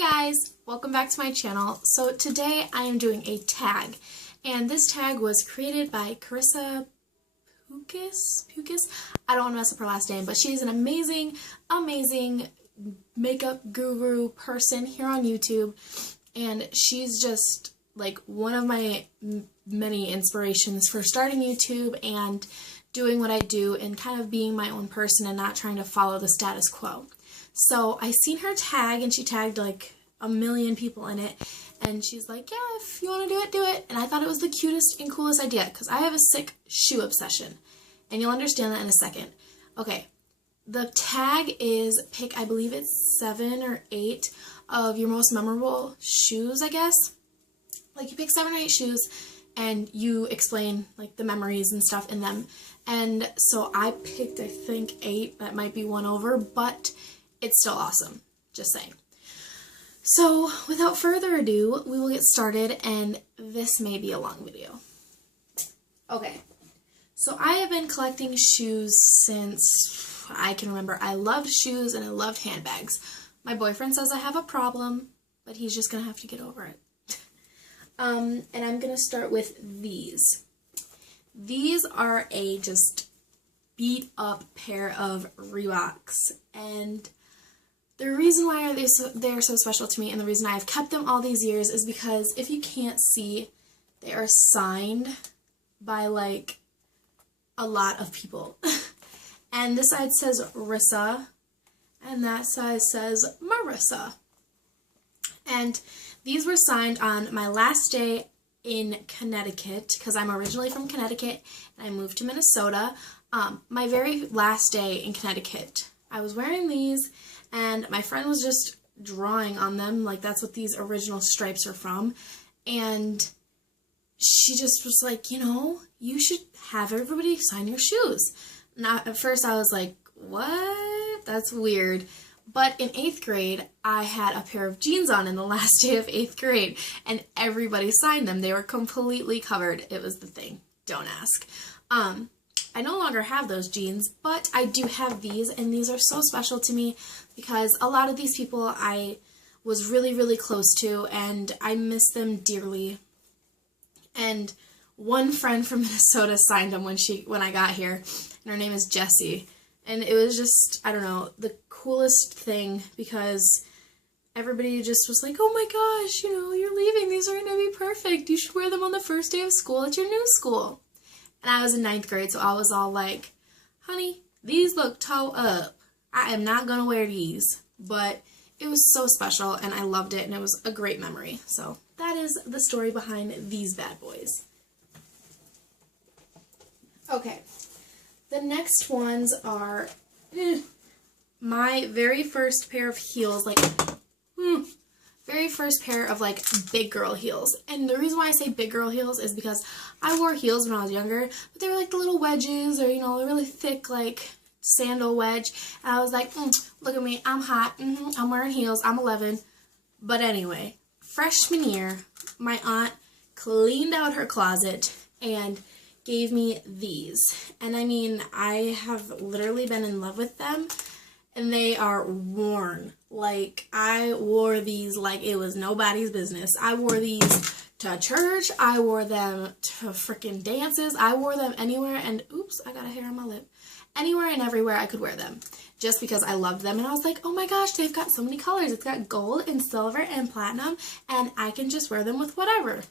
Hi guys, welcome back to my channel. So today I am doing a tag, and this tag was created by Carissa Pukis. I don't want to mess up her last name, but she's an amazing makeup guru person here on YouTube, and she's just like one of my many inspirations for starting YouTube and doing what I do and kind of being my own person and not trying to follow the status quo. So I seen her tag, and she tagged like a million people in it, and she's like, yeah, if you want to do it, do it. And I thought it was the cutest and coolest idea because I have a sick shoe obsession, and you'll understand that in a second. Okay, the tag is pick, I believe it's 7 or 8 of your most memorable shoes, I guess. Like you pick 7 or 8 shoes and you explain like the memories and stuff in them. And so I picked, I think 8, that might be one over, but it's still awesome, just saying. So without further ado, we will get started, and this may be a long video. Okay, so I have been collecting shoes since I can remember. I loved shoes and I loved handbags. My boyfriend says I have a problem, but he's just gonna have to get over it. And I'm gonna start with these. These are a just beat up pair of Reeboks, and the reason why they're so special to me, and the reason I've kept them all these years, is because if you can't see, they are signed by like a lot of people. And this side says Rissa, and that side says Marissa. And these were signed on my last day in Connecticut, because I'm originally from Connecticut and I moved to Minnesota. My very last day in Connecticut, I was wearing these, and my friend was just drawing on them, like that's what these original stripes are from, and she just was like, you know, you should have everybody sign your shoes. Now, at first I was like, what? That's weird. But in 8th grade, I had a pair of jeans on in the last day of 8th grade, and everybody signed them. They were completely covered. It was the thing. Don't ask. I no longer have those jeans, but I do have these, and these are so special to me because a lot of these people I was really close to, and I miss them dearly. And one friend from Minnesota signed them when I got here, and her name is Jessie. And it was just, I don't know, the coolest thing because everybody just was like, oh my gosh, you know, you're leaving. These are going to be perfect. You should wear them on the first day of school at your new school. And I was in 9th grade, so I was all like, honey, these look toe up. I am not going to wear these. But it was so special, and I loved it, and it was a great memory. So that is the story behind these bad boys. Okay, the next ones are my very first pair of heels, like, very first pair of like big girl heels. And the reason why I say big girl heels is because I wore heels when I was younger, but they were like the little wedges, or you know, a really thick like sandal wedge, and I was like, look at me, I'm hot, I'm wearing heels, I'm 11. But anyway, freshman year, my aunt cleaned out her closet and gave me these, and I mean, I have literally been in love with them, and they are worn. Like, I wore these like it was nobody's business. I wore these to church. I wore them to freaking dances. I wore them anywhere, and oops, I got a hair on my lip. Anywhere and everywhere I could wear them just because I loved them. And I was like, oh my gosh, they've got so many colors. It's got gold and silver and platinum, and I can just wear them with whatever.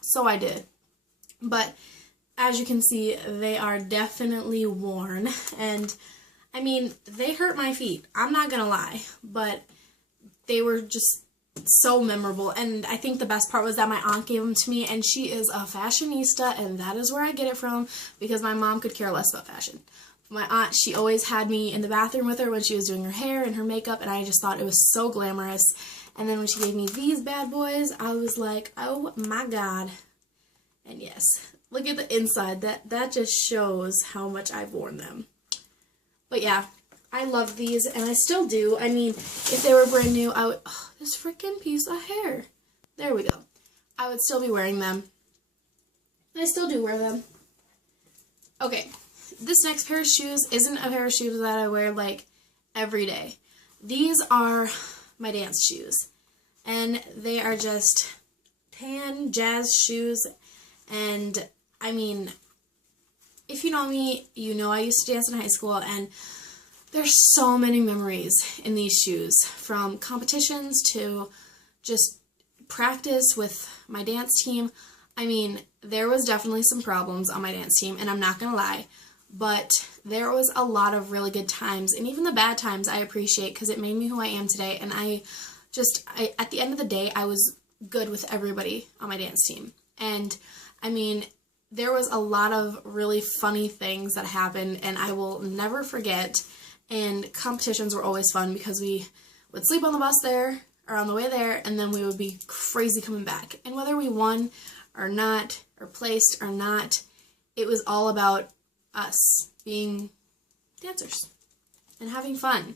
So I did. But as you can see, they are definitely worn, and I mean, they hurt my feet, I'm not gonna lie, but they were just so memorable. And I think the best part was that my aunt gave them to me, and she is a fashionista, and that is where I get it from, because my mom could care less about fashion. My aunt, she always had me in the bathroom with her when she was doing her hair and her makeup, and I just thought it was so glamorous. And then when she gave me these bad boys, I was like, oh my god. And yes, look at the inside. That just shows how much I've worn them. But yeah, I love these, and I still do. I mean, if they were brand new, I would, oh, this freaking piece of hair. There we go. I would still be wearing them. And I still do wear them. Okay, this next pair of shoes isn't a pair of shoes that I wear like every day. These are my dance shoes. and they are just tan jazz shoes. And I mean, if you know me, you know I used to dance in high school, and there's so many memories in these shoes, from competitions to just practice with my dance team. I mean, there was definitely some problems on my dance team, and I'm not gonna lie, but there was a lot of really good times, and even the bad times I appreciate, because it made me who I am today. And I at the end of the day, I was good with everybody on my dance team. And I mean, there was a lot of really funny things that happened, and I will never forget. And competitions were always fun because we would sleep on the bus there, or on the way there, and then we would be crazy coming back. And whether we won or not, or placed or not, it was all about us being dancers and having fun.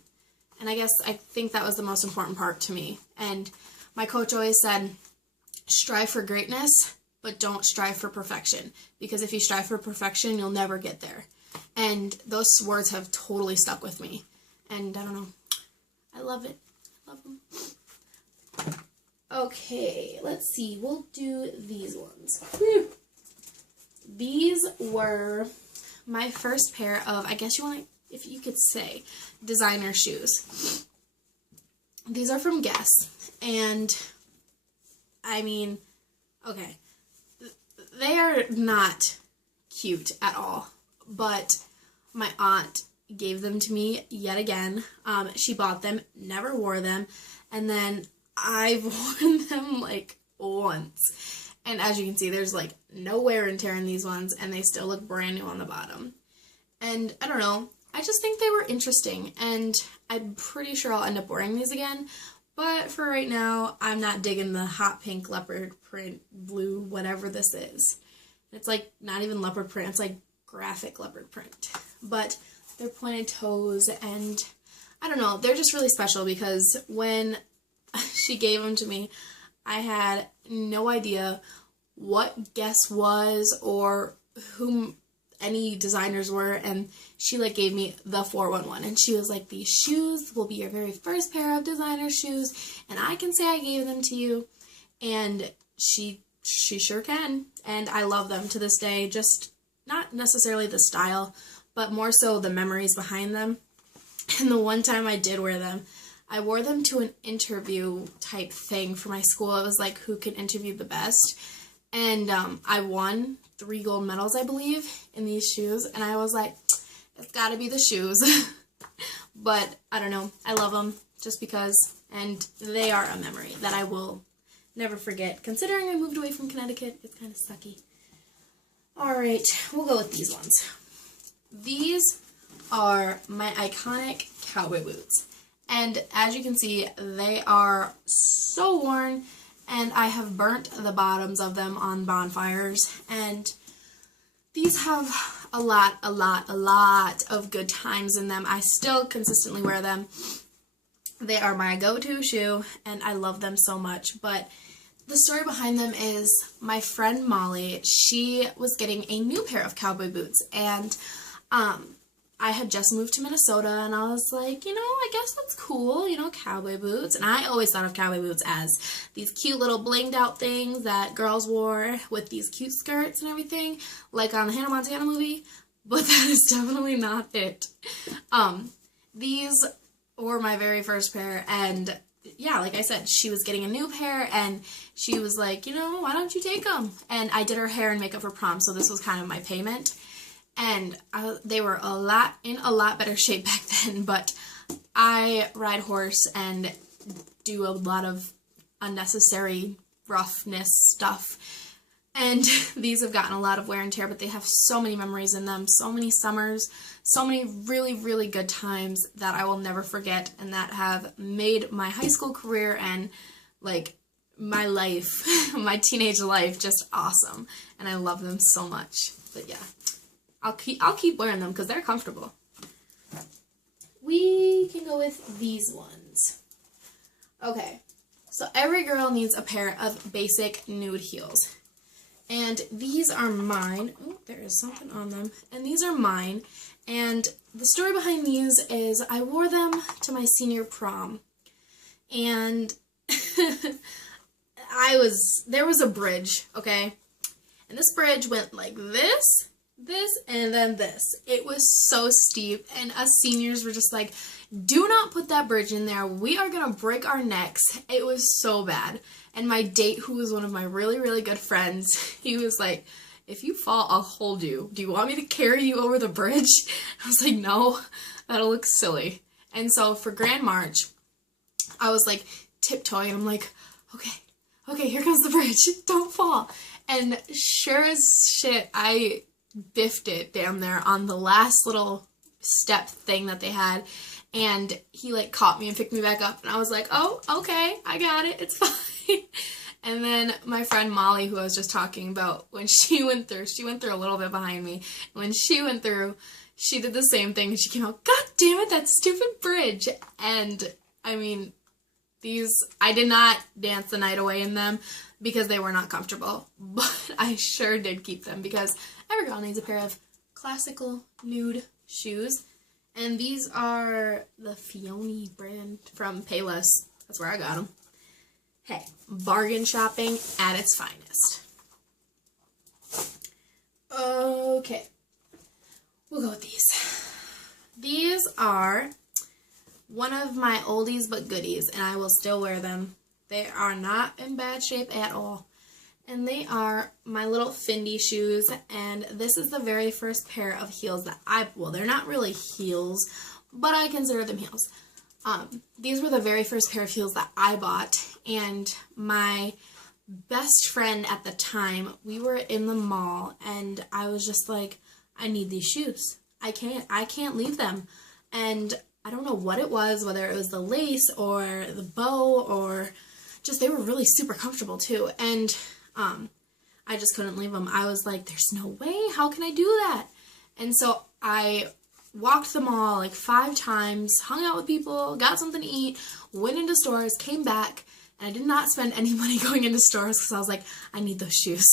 And I think that was the most important part to me. And my coach always said, strive for greatness, but don't strive for perfection. Because if you strive for perfection, you'll never get there. And those words have totally stuck with me. And I don't know, I love it. Love them. Okay, let's see. We'll do these ones. These were my first pair of, I guess if you could say, designer shoes. These are from Guess. And I mean, okay, they are not cute at all, but my aunt gave them to me yet again. She bought them, never wore them, and then I've worn them like once. And as you can see, there's like no wear and tear in these ones, and they still look brand new on the bottom. And I don't know, I just think they were interesting, and I'm pretty sure I'll end up wearing these again. But for right now, I'm not digging the hot pink leopard print, blue, whatever this is. It's like not even leopard print, it's like graphic leopard print. But they're pointed toes, and I don't know, they're just really special because when she gave them to me, I had no idea what Guess was or whom any designers were, and she like gave me the 411, and she was like, these shoes will be your very first pair of designer shoes, and I can say I gave them to you. And she sure can, and I love them to this day. Just not necessarily the style, but more so the memories behind them. And the one time I did wear them, I wore them to an interview type thing for my school. It was like who can interview the best, and I won 3 gold medals, I believe, in these shoes, and I was like, it's gotta be the shoes. But I don't know, I love them just because, and they are a memory that I will never forget. Considering I moved away from Connecticut, it's kind of sucky. Alright, we'll go with these ones. These are my iconic cowboy boots, and as you can see, they are so worn, and I have burnt the bottoms of them on bonfires, and these have a lot of good times in them. I still consistently wear them. They are my go-to shoe, and I love them so much. But the story behind them is my friend Molly, she was getting a new pair of cowboy boots, and I had just moved to Minnesota, and I was like, you know, I guess that's cool, you know, cowboy boots. And I always thought of cowboy boots as these cute little blinged out things that girls wore with these cute skirts and everything, like on the Hannah Montana movie, but that is definitely not it. These were my very first pair, and yeah, like I said, she was getting a new pair, and she was like, you know, why don't you take them? And I did her hair and makeup for prom, so this was kind of my payment. And they were in a lot better shape back then, but I ride horse and do a lot of unnecessary roughness stuff, and these have gotten a lot of wear and tear, but they have so many memories in them, so many summers, so many really good times that I will never forget, and that have made my high school career and like my life, my teenage life, just awesome, and I love them so much. But yeah, I'll keep wearing them because they're comfortable. We can go with these ones. Okay, so every girl needs a pair of basic nude heels. And these are mine. Oh, there is something on them. And these are mine. And the story behind these is I wore them to my senior prom. And there was a bridge, okay? And this bridge went like this, and then this. It was so steep, and us seniors were just like, do not put that bridge in there. We are gonna break our necks. It was so bad. And my date, who was one of my really, really good friends, he was like, if you fall, I'll hold you. Do you want me to carry you over the bridge? I was like, no, that'll look silly. And so for Grand March, I was like tiptoeing. I'm like, okay, here comes the bridge. Don't fall. And sure as shit, I biffed it down there on the last little step thing that they had. And he like caught me and picked me back up. And I was like, oh, okay, I got it. It's fine. And then my friend Molly, who I was just talking about, when she went through a little bit behind me. When she went through, she did the same thing. She came out, God damn it, that stupid bridge. And I mean, I did not dance the night away in them because they were not comfortable. But I sure did keep them because every girl needs a pair of classical nude shoes. And these are the Fioni brand from Payless. That's where I got them. Hey, bargain shopping at its finest. Okay, we'll go with these. These are one of my oldies but goodies, and I will still wear them. They are not in bad shape at all. And they are my little Fendi shoes, and this is the very first pair of heels that well, they're not really heels, but I consider them heels. These were the very first pair of heels that I bought, and my best friend at the time, we were in the mall, and I was just like, I need these shoes. I can't leave them. And I don't know what it was, whether it was the lace or the bow or just they were really super comfortable too. And I just couldn't leave them. I was like, there's no way. How can I do that? And so I walked the mall like 5 times, hung out with people, got something to eat, went into stores, came back, and I did not spend any money going into stores because I was like, I need those shoes.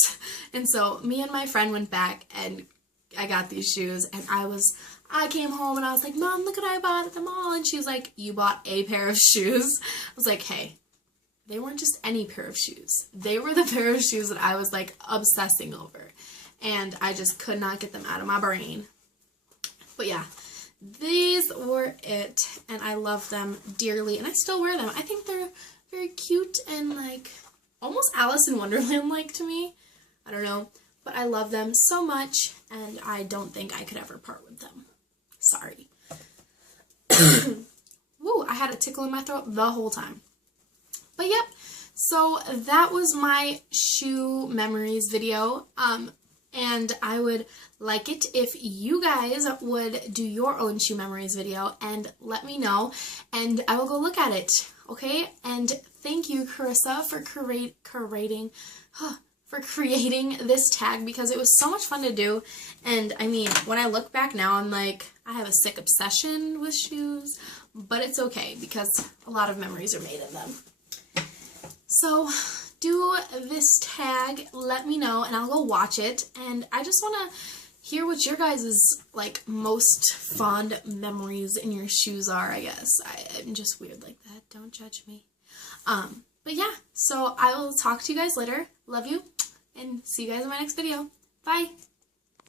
And so me and my friend went back and I got these shoes, and I came home and I was like, Mom, look what I bought at the mall. And she was like, you bought a pair of shoes? I was like, hey, they weren't just any pair of shoes. They were the pair of shoes that I was like obsessing over. And I just could not get them out of my brain. But yeah, these were it. And I love them dearly. And I still wear them. I think they're very cute and like almost Alice in Wonderland-like to me. I don't know. But I love them so much. And I don't think I could ever part with them. Sorry. Woo, I had a tickle in my throat the whole time. But yep, so that was my shoe memories video. And I would like it if you guys would do your own shoe memories video and let me know, and I will go look at it, okay? And thank you, Carissa, for creating this tag because it was so much fun to do. And I mean, when I look back now, I'm like, I have a sick obsession with shoes, but it's okay because a lot of memories are made of them. So do this tag, let me know, and I'll go watch it. And I just want to hear what your guys' like most fond memories in your shoes are, I guess. I'm just weird like that. Don't judge me. But yeah, so I will talk to you guys later. Love you, and see you guys in my next video. Bye!